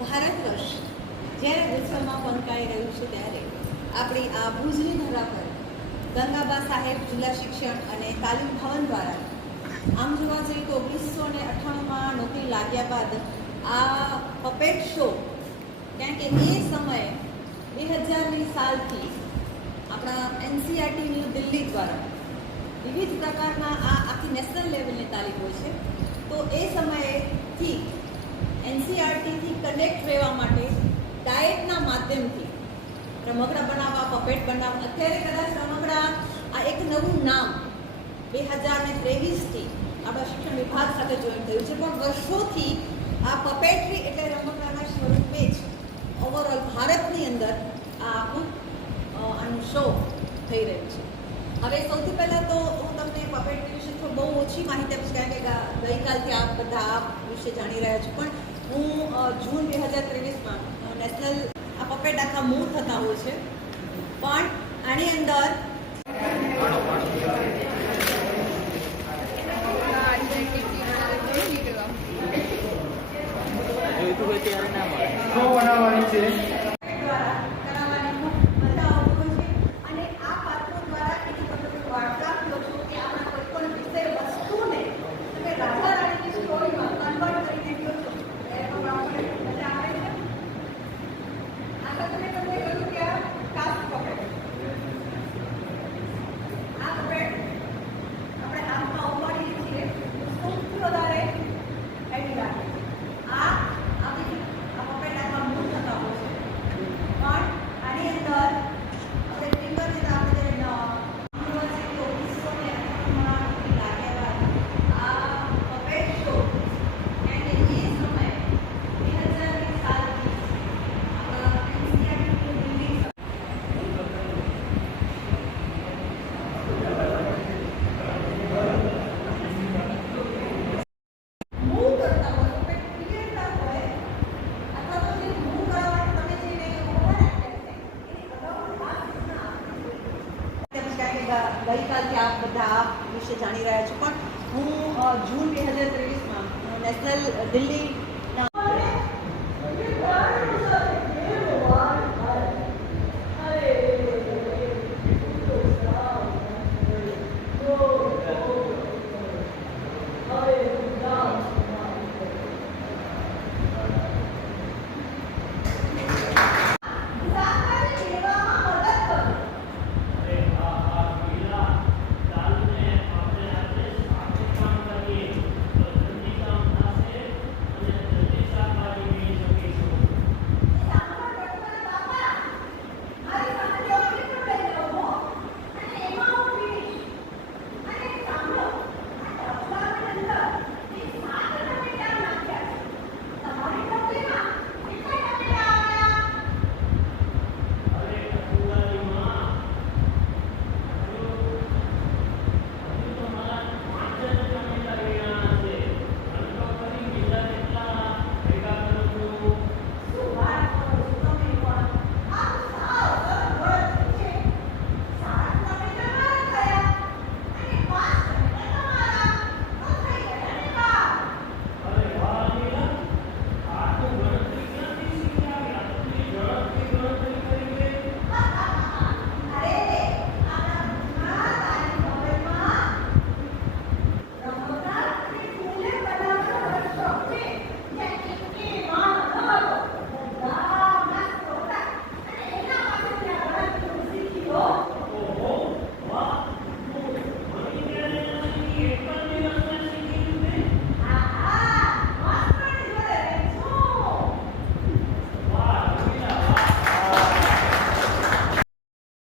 ભારત વર્ષ, જ્યારે વિશ્વમાં પંકાઈ રહ્યું છે ત્યારે આપણી આ ભુજની ધરા પર ગંગાબા સાહેબ જિલ્લા શિક્ષણ અને તાલીમ ભવન દ્વારા આમ જોવા જઈએ તો ઓગણીસો ને અઠ્ઠાણુંમાં નોકરી લાગ્યા બાદ આ પપેટ શો કારણ કે એ સમયે બે હજારની સાલથી આપણા એનસીઆરટી ન્યૂ દિલ્હી દ્વારા વિવિધ પ્રકારના આ આખી નેશનલ લેવલની તાલીમ હોય છે તો એ સમયેથી એનસીઆરટીથી કનેક્ટ રહેવા માટે ડાયટના માધ્યમથી રમકડા બનાવવા પપેટ બનાવવા. અત્યારે કદાચ રમકડા આ એક નવું નામ બે હજાર ને ત્રેવીસથી આપણા શિક્ષણ વિભાગ સાથે જોઈન થયું છે. પણ વર્ષોથી આ પપેટરી એટલે રમકડાના સ્વરૂપે જ. ઓવરઓલ ભારતની અંદર આ આખું આનું શો થઈ રહ્યું છે. હવે સૌથી પહેલાં તો હું તમને પપેટરી વિશે તો બહુ ઓછી માહિતી આપીશ, કારણ કે ગઈકાલથી આપ બધા આ વિશે જાણી રહ્યા છો. પણ હું જૂન બે હજાર ત્રેવીસમાં નેશનલ આ પપેટ આખા મૂવ થતા હોય છે. પણ આની અંદર બનાવવાની છે દ્વારા કરાવવાની ખૂબ મજા આવતી હોય છે અને આ પાત્રો દ્વારા એની પર તમે વાર્તા કહો છો કે આપણા કોઈ પણ વિષય વસ્તુને તમે રાજા રાણીની સ્ટોરીમાં કન્વર્ટ કરીને કહો છો ત્યારે તો આપણને મજા આવે છે આગળ તમે તમને કહ્યું કે આ કાસ્ટ પકડ આ પકડ આપણે હાથમાં ઉપાડીએ છીએ સૌથી વધારે હેવી લાગે છે આ આવી આ પકડ આમાં મૂવ થતા હોય છે પણ આની અંદર આપણે ફિંગર જે આપણે જે યુનિવર્સિટી ઓગણીસો ને અઠ્ઠાણુંમાં લાગ્યા બાદ આ પપેટ શો કારણ કે એ સમયે બે હજારની સાલથી આપણા એનસીઆરટી દિલ્હી મૂવ કરતા હોય તો કંઈક ક્રિએટતા હોય અથવા તો જે મૂવ કરવા માટે તમે જે કંઈ ઊભા રાખ્યા છે એની અગાઉ આ સૂચના આપી છે. કારણ કે ગ- આપ બધા આ વિશે જાણી રહ્યા છો. પણ હું જૂન બે હજાર ત્રેવીસમાં નેશનલ દિલ્હી